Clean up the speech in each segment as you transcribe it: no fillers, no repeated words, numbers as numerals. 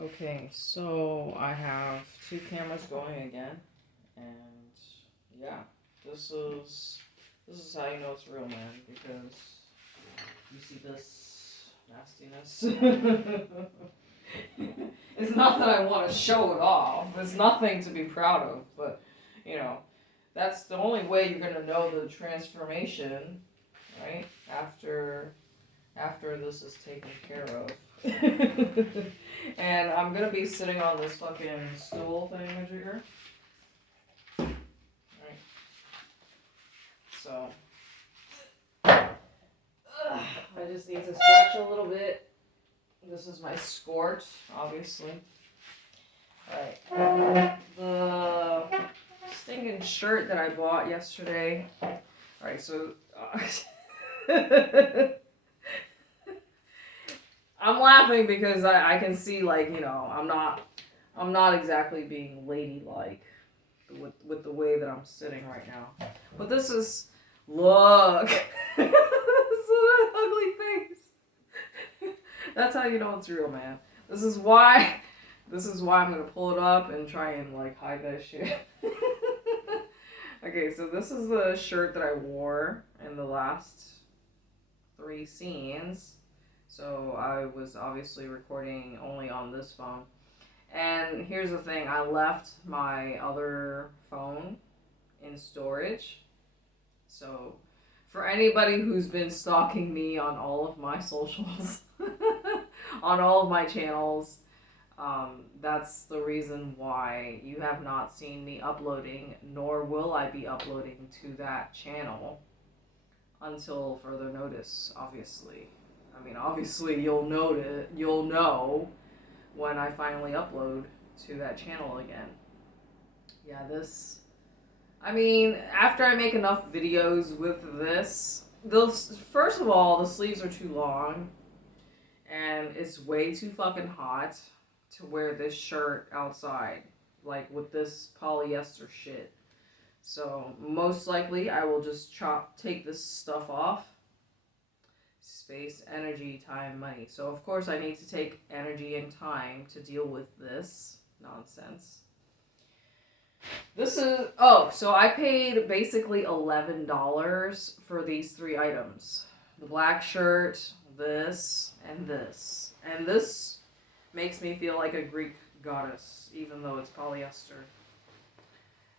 Okay, so I have two cameras going again, and yeah, this is this is how you know it's real, man, because you see this nastiness. It's not that I want to show it off. It's nothing to be proud of, but you know, that's the only way you're gonna know the transformation, right? After this is taken care of. And I'm gonna be sitting on this fucking stool thing, majigger. Right. So I just need to stretch a little bit. This is my skort, obviously. Alright. The stinking shirt that I bought yesterday. Alright, so I'm laughing because I can see, like, you know, I'm not exactly being ladylike with the way that I'm sitting right now. But this is, look. This is an ugly face. That's how you know it's real, man. This is why I'm gonna pull it up and try and like hide that shit. Okay, so this is the shirt that I wore in the last 3 scenes. So I was obviously recording only on this phone. And here's the thing, I left my other phone in storage. So for anybody who's been stalking me on all of my socials, on all of my channels, that's the reason why you have not seen me uploading, nor will I be uploading to that channel until further notice, obviously. I mean, obviously you'll know when I finally upload to that channel again. Yeah, this, I mean, after I make enough videos with this, first of all, the sleeves are too long, and it's way too fucking hot to wear this shirt outside, like with this polyester shit. So most likely I will just take this stuff off. Space, energy, time, money. So of course I need to take energy and time to deal with this nonsense. This is, oh, so I paid basically $11 for these 3 items. The black shirt, this, and this. And this makes me feel like a Greek goddess, even though it's polyester.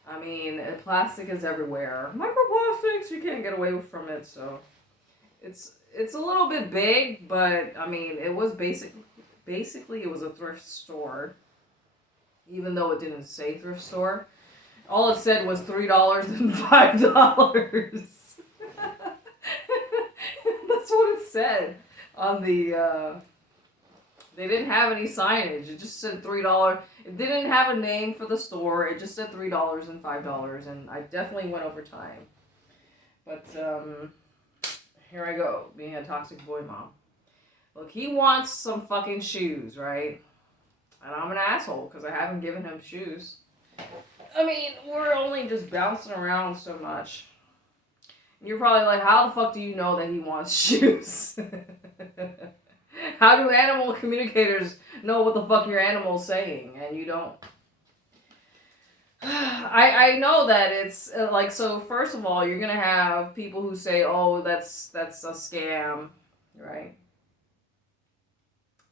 I mean, plastic is everywhere. Microplastics, you can't get away from it, so it's a little bit big, but I mean, it was basically it was a thrift store, even though it didn't say thrift store. All it said was $3 and $5. That's what it said on the. They didn't have any signage. It just said $3. It didn't have a name for the store. It just said $3 and $5, and I definitely went over time. But here I go, being a toxic boy mom. Look, he wants some fucking shoes, right? And I'm an asshole because I haven't given him shoes. I mean, we're only just bouncing around so much. And you're probably like, how the fuck do you know that he wants shoes? How do animal communicators know what the fuck your animal's saying and you don't? I know that it's like, so first of all, you're gonna have people who say, oh, that's a scam, right?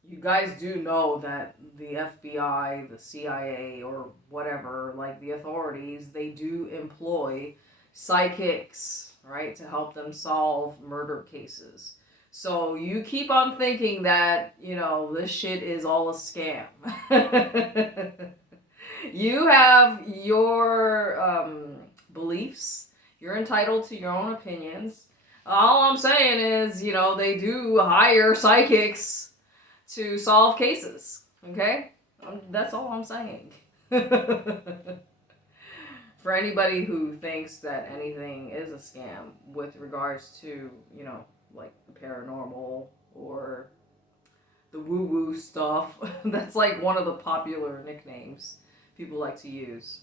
You guys do know that the FBI, the CIA, or whatever, like the authorities, they do employ psychics, right, to help them solve murder cases. So you keep on thinking that, you know, this shit is all a scam. You have your beliefs. You're entitled to your own opinions. All I'm saying is, you know, they do hire psychics to solve cases. Okay? That's all I'm saying. For anybody who thinks that anything is a scam with regards to, you know, like the paranormal or the woo-woo stuff, that's like one of the popular nicknames people like to use.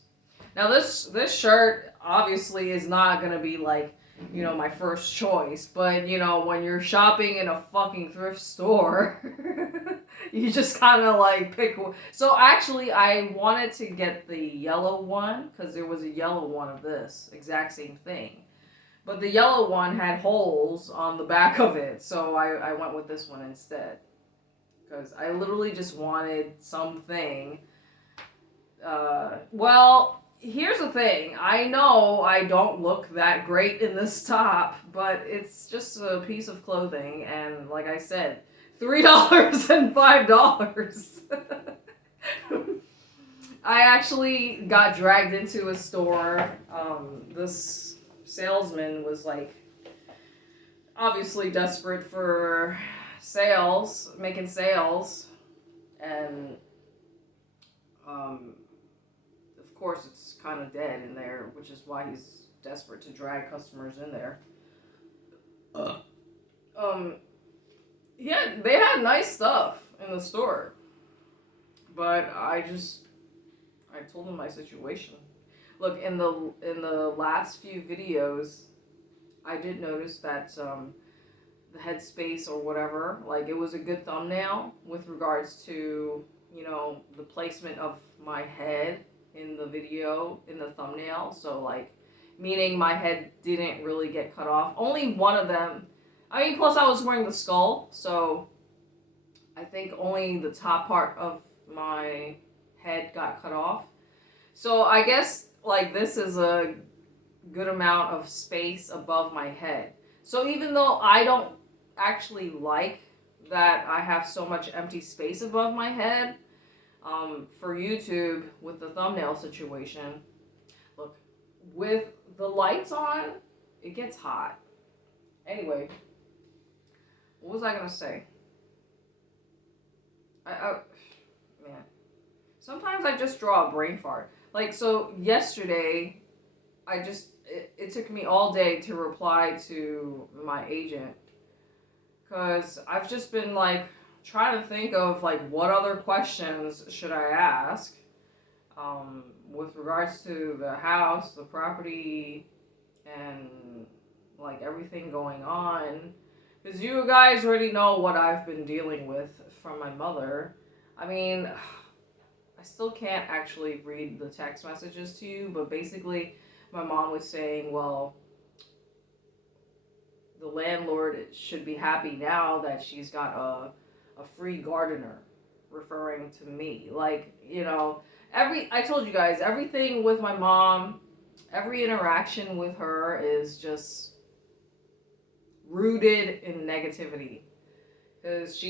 Now this shirt obviously is not going to be like my first choice. But, when you're shopping in a fucking thrift store, you just kind of like pick. So actually, I wanted to get the yellow one because there was a yellow one of this exact same thing. But the yellow one had holes on the back of it, so I went with this one instead. Because I literally just wanted something. Well, here's the thing. I know I don't look that great in this top, but it's just a piece of clothing, and like I said, $3 and $5. I actually got dragged into a store. This salesman was like obviously desperate for sales, making sales, and of course it's kind of dead in there, which is why he's desperate to drag customers in there. Yeah, they had nice stuff in the store, but I told him my situation. Look, in the last few videos, I did notice that the headspace or whatever, like it was a good thumbnail with regards to, the placement of my head in the video, in the thumbnail. So like, meaning my head didn't really get cut off. Only one of them. I mean, plus I was wearing the skull, so I think only the top part of my head got cut off. So I guess like this is a good amount of space above my head. So even though I don't actually like that I have so much empty space above my head, for YouTube with the thumbnail situation, look, with the lights on, it gets hot. Anyway, what was I gonna say? Man, sometimes I just draw a brain fart. Like, so yesterday, it took me all day to reply to my agent, because I've just been like trying to think of like what other questions should I ask with regards to the house, the property, and like everything going on, because you guys already know what I've been dealing with from my mother. I mean, I still can't actually read the text messages to you, but basically my mom was saying, well, the landlord should be happy now that she's got a free gardener, referring to me. Like, I told you guys, everything with my mom, every interaction with her is just rooted in negativity. Because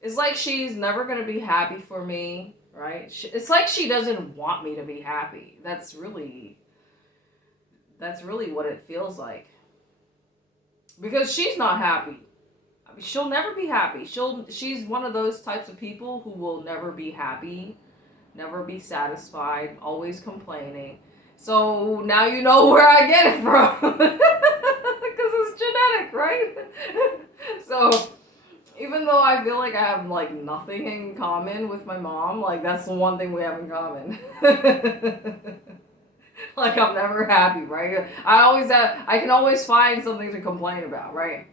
it's like she's never going to be happy for me, right? It's like she doesn't want me to be happy. That's really what it feels like. Because she's not happy. I mean, she'll never be happy. She's one of those types of people who will never be happy, never be satisfied, always complaining. So now you know where I get it from. Because it's genetic, right? So even though I feel like I have like nothing in common with my mom, like that's the one thing we have in common. Like, I'm never happy, right? I can always find something to complain about, right?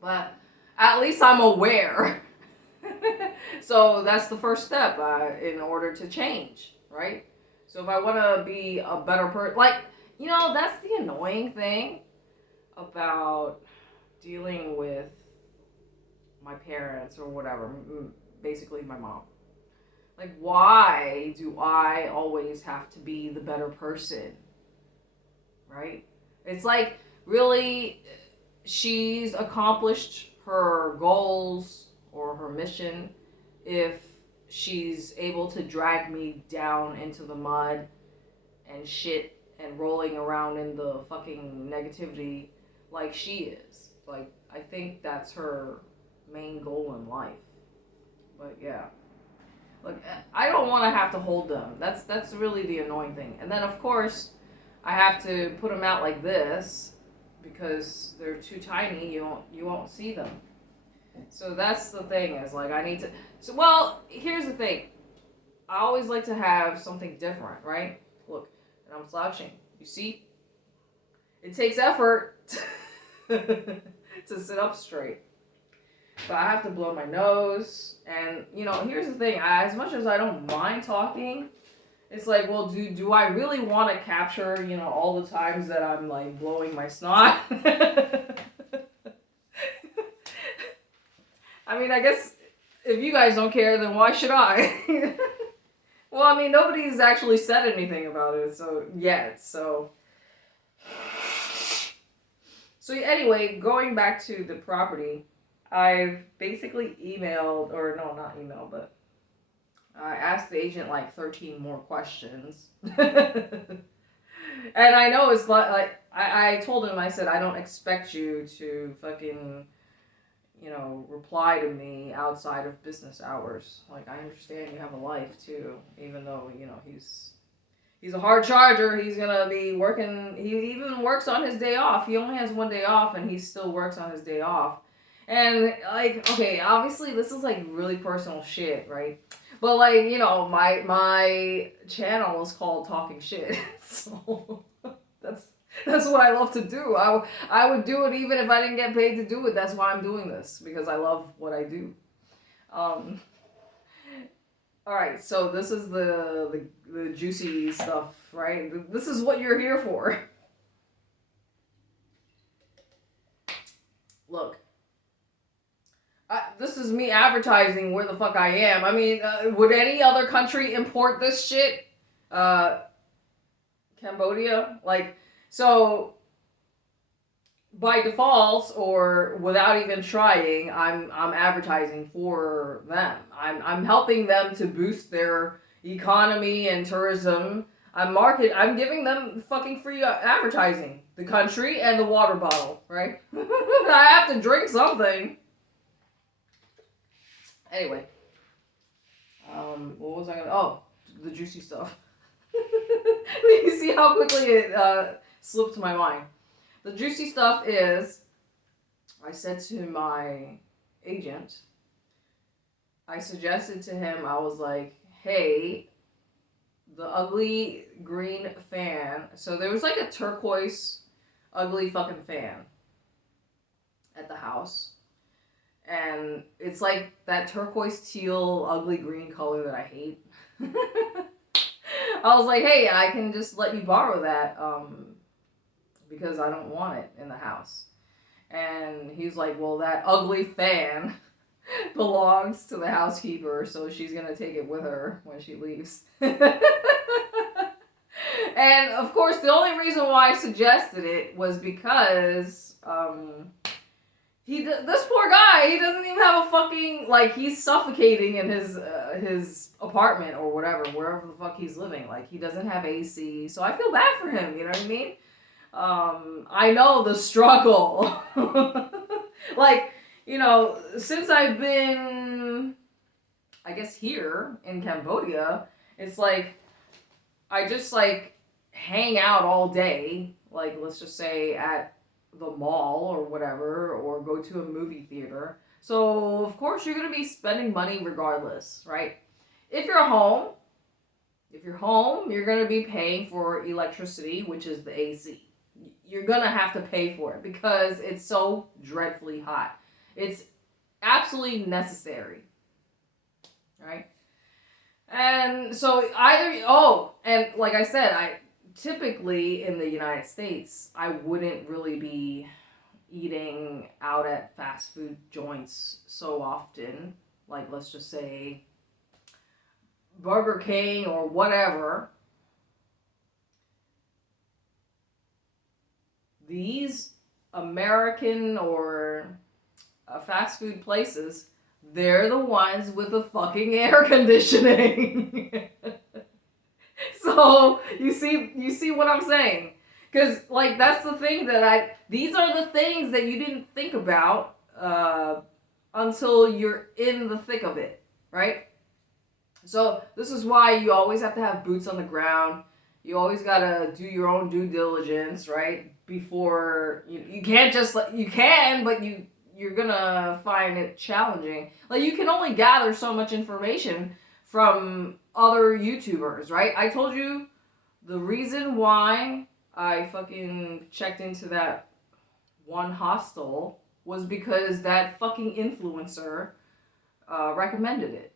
But at least I'm aware. So that's the first step in order to change, right? So if I want to be a better person, like, that's the annoying thing about dealing with my parents or whatever, basically my mom. Like, why do I always have to be the better person? Right? It's like, really, she's accomplished her goals or her mission if she's able to drag me down into the mud and shit and rolling around in the fucking negativity like she is. Like, I think that's her main goal in life. But yeah. Look, I don't want to have to hold them. That's really the annoying thing. And then, of course, I have to put them out like this because they're too tiny. You won't see them. So that's the thing, is like I need to. So, well, here's the thing. I always like to have something different, right? Look, and I'm slouching. You see? It takes effort to sit up straight. But I have to blow my nose. And, here's the thing. As much as I don't mind talking, it's like, well, do I really want to capture, all the times that I'm, like, blowing my snot? I mean, I guess if you guys don't care, then why should I? Well, I mean, nobody's actually said anything about it, yet, so... So anyway, going back to the property, I've basically emailed, or no, not emailed, but I asked the agent like 13 more questions. And I know it's like I told him, I said, I don't expect you to fucking, reply to me outside of business hours. Like, I understand you have a life too, even though, he's a hard charger. He's gonna be working. He even works on his day off. He only has one day off, and he still works on his day off. And, like, okay, obviously this is, like, really personal shit, right? But, like, my channel is called Talking Shit. So, that's what I love to do. I would do it even if I didn't get paid to do it. That's why I'm doing this, because I love what I do. Alright, so this is the juicy stuff, right? This is what you're here for. Look. This is me advertising where the fuck I am. I mean, would any other country import this shit? Cambodia? Like, so... by default, or without even trying, I'm advertising for them. I'm helping them to boost their economy and tourism. I'm giving them fucking free advertising. The country and the water bottle, right? I have to drink something. Anyway. What was I gonna... Oh, the juicy stuff. You see how quickly it slipped my mind. The juicy stuff is, I said to my agent, I suggested to him, I was like, hey, the ugly green fan. So there was like a turquoise ugly fucking fan at the house. And it's like that turquoise teal ugly green color that I hate. I was like, hey, I can just let you borrow that because I don't want it in the house. And he's like, well, that ugly fan belongs to the housekeeper, so she's going to take it with her when she leaves. And, of course, the only reason why I suggested it was because this poor guy, he doesn't even have a fucking, like, he's suffocating in his apartment or whatever, wherever the fuck he's living. Like, he doesn't have AC, so I feel bad for him, you know what I mean? I know the struggle. Like, since I've been, I guess, here in Cambodia, it's like, I just, like, hang out all day, like, let's just say at the mall or whatever, or go to a movie theater. So, of course, you're going to be spending money regardless, right? If you're home, you're going to be paying for electricity, which is the AC. You're going to have to pay for it because it's so dreadfully hot. It's absolutely necessary, right? And so and like I said, typically in the United States, I wouldn't really be eating out at fast food joints so often. Like, let's just say Burger King or whatever. These American or fast food places, they're the ones with the fucking air conditioning. So, you see what I'm saying? Because, like, that's the thing these are the things that you didn't think about until you're in the thick of it, right? So, this is why you always have to have boots on the ground. You always gotta do your own due diligence, right? Before, you can't just, you can, but you're gonna find it challenging. Like, you can only gather so much information from other YouTubers, right? I told you the reason why I fucking checked into that one hostel was because that fucking influencer recommended it.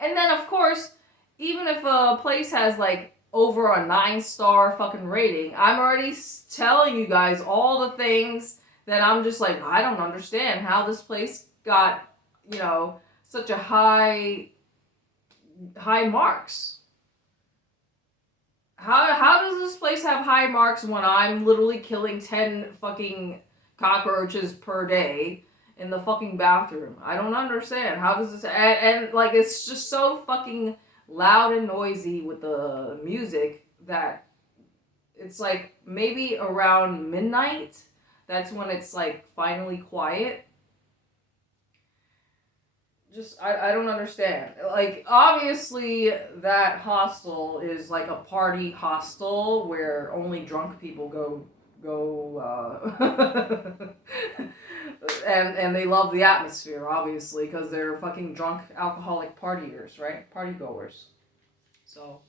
And then, of course, even if a place has like over a 9-star fucking rating, I'm already telling you guys all the things that I'm just like, I don't understand how this place got, such a high marks. How does this place have high marks when I'm literally killing 10 fucking cockroaches per day in the fucking bathroom? I don't understand. How does this and like it's just so fucking loud and noisy with the music that it's like maybe around midnight that's when it's like finally quiet. Just I don't understand. Like obviously that hostel is like a party hostel where only drunk people go and they love the atmosphere obviously because they're fucking drunk alcoholic partiers, right? Party goers. So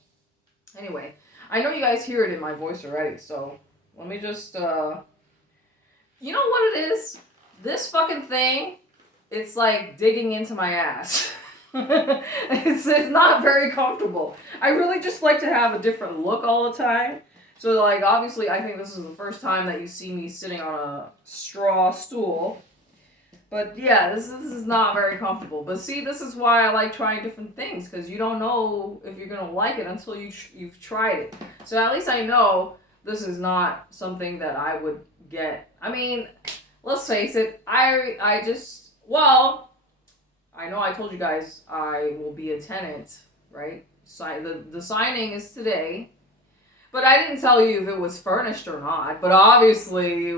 anyway, I know you guys hear it in my voice already, so let me just you know what it is? This fucking thing, it's like digging into my ass. it's not very comfortable. I really just like to have a different look all the time. So like obviously I think this is the first time that you see me sitting on a straw stool. But yeah, this is not very comfortable. But see, this is why I like trying different things because you don't know if you're gonna like it until you've tried it. So at least I know this is not something that I would get. I mean, let's face it. I just I know I told you guys I will be a tenant, right? The signing is today. But I didn't tell you if it was furnished or not. But obviously,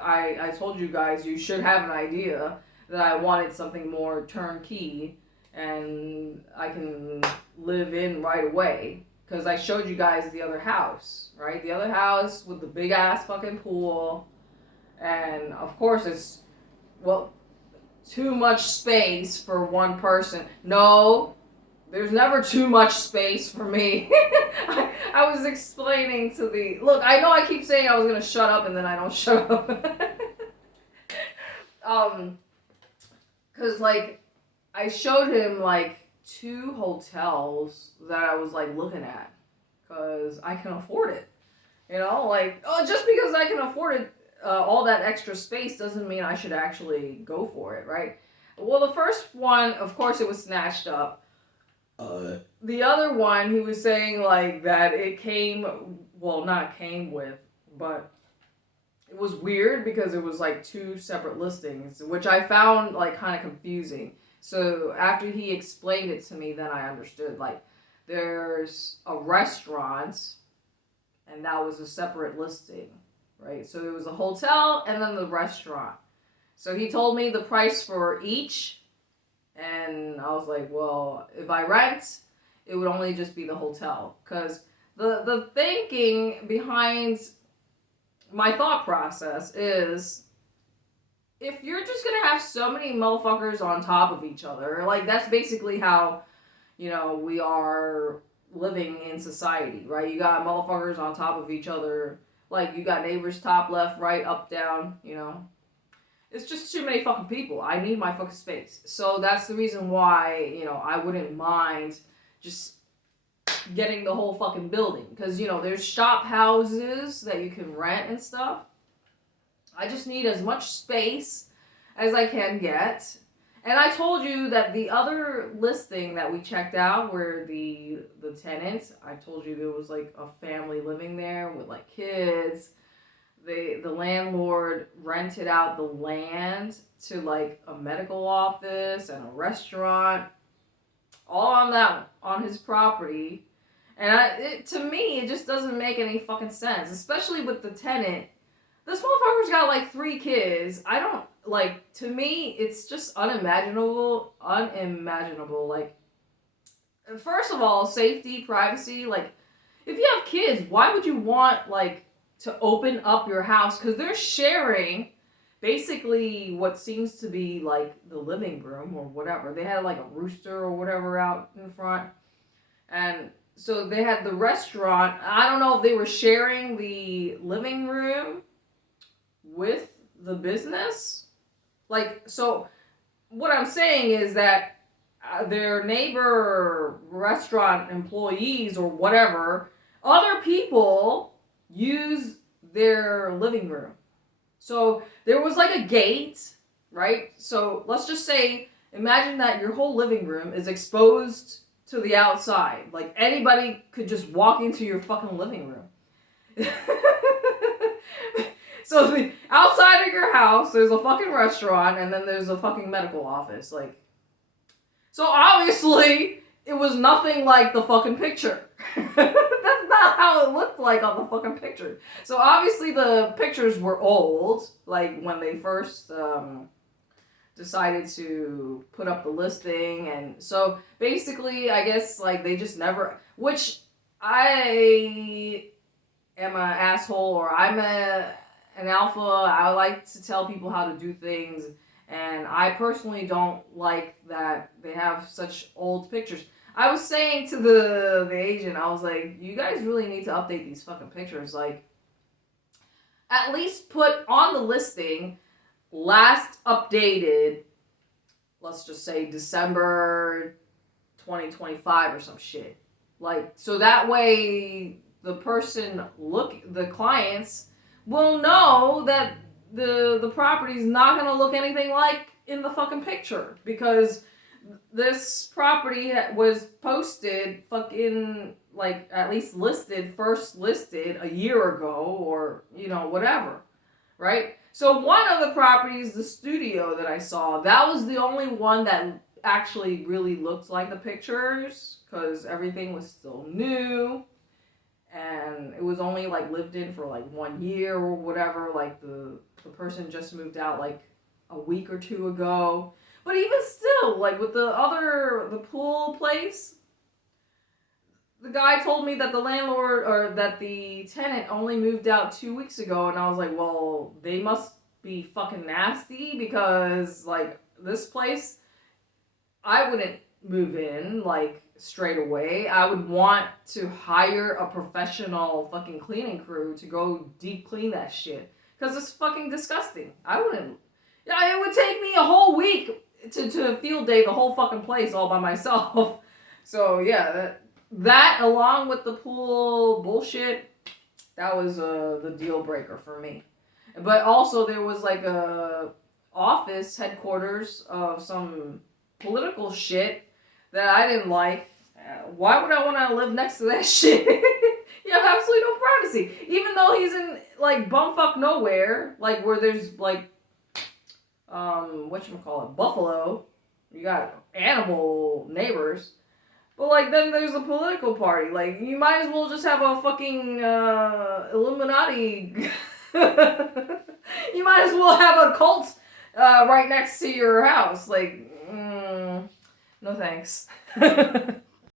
I told you guys you should have an idea that I wanted something more turnkey and I can live in right away. Because I showed you guys the other house, right? The other house with the big ass fucking pool. And of course, it's, well, too much space for one person. No, there's never too much space for me. I was explaining to the... Look, I know I keep saying I was going to shut up and then I don't shut up. Because, like, I showed him, like, 2 hotels that I was, like, looking at. Because I can afford it. You know, like, just because I can afford it, all that extra space doesn't mean I should actually go for it, right? Well, the first one, of course, it was snatched up. The other one, he was saying, like, that it came, well, not came with, but it was weird because it was, like, 2 separate listings, which I found, like, kind of confusing. So after he explained it to me, then I understood, like, there's a restaurant, and that was a separate listing, right? So it was a hotel and then the restaurant. So he told me the price for each, and I was like, well, if I rent, it would only just be the hotel. Because the thinking behind my thought process is, if you're just going to have so many motherfuckers on top of each other, like, that's basically how, we are living in society, right? You got motherfuckers on top of each other. Like, you got neighbors top, left, right, up, down, It's just too many fucking people. I need my fucking space. So that's the reason why, I wouldn't mind just getting the whole fucking building. Because, there's shop houses that you can rent and stuff. I just need as much space as I can get. And I told you that the other listing that we checked out where the tenants, I told you there was like a family living there with like kids. The landlord rented out the land to like a medical office and a restaurant, all on his property. And to me, it just doesn't make any fucking sense, especially with the tenant. This motherfucker's got like 3 kids. I don't, like, to me, it's just unimaginable. Like, first of all, safety, privacy. Like, if you have kids, why would you want, like, to open up your house? Because they're sharing basically what seems to be, like, the living room or whatever. They had, like, a rooster or whatever out in front. And so they had the restaurant. I don't know if they were sharing the living room with the business. Like, so what I'm saying is that their neighbor restaurant employees or whatever, other people use their living room. So there was like a gate, right? So let's just say, imagine that your whole living room is exposed to the outside. Like anybody could just walk into your fucking living room. So the outside of your house, there's a fucking restaurant, and then there's a fucking medical office. Like, so obviously it was nothing like the fucking picture. That's not how it looked like on the fucking picture. So obviously the pictures were old, like when they first decided to put up the listing, and so basically I guess like they just never, which I am an asshole, or I'm an alpha. I like to tell people how to do things, and I personally don't like that they have such old pictures. I was saying to the agent, I was like, you guys really need to update these fucking pictures. Like, at least put on the listing last updated, let's just say December 2025 or some shit. Like, so that way the the clients will know that the property's not gonna look anything like in the fucking picture, because this property was posted fucking, like, at least first listed a year ago, or whatever, right? So one of the properties, the studio that I saw, that was the only one that actually really looked like the pictures, because everything was still new, and it was only like lived in for like 1 year or whatever. Like the person just moved out like a week or two ago. But even still, like with the pool place, the guy told me that the landlord, or that the tenant only moved out 2 weeks ago, and I was like, well, they must be fucking nasty, because like this place, I wouldn't move in like straight away. I would want to hire a professional fucking cleaning crew to go deep clean that shit, because it's fucking disgusting. I wouldn't. Yeah, it would take me a whole week to field day the whole fucking place all by myself. So yeah, that along with the pool bullshit, that was the deal breaker for me. But also there was like a office headquarters of some political shit that I didn't like. Why would I want to live next to that shit? You have absolutely no privacy. Even though he's in like bumfuck nowhere, like where there's like whatchamacallit, Buffalo. You got animal neighbors. But like then there's a political party. Like you might as well just have a fucking Illuminati. You might as well have a cult right next to your house. Like, no thanks.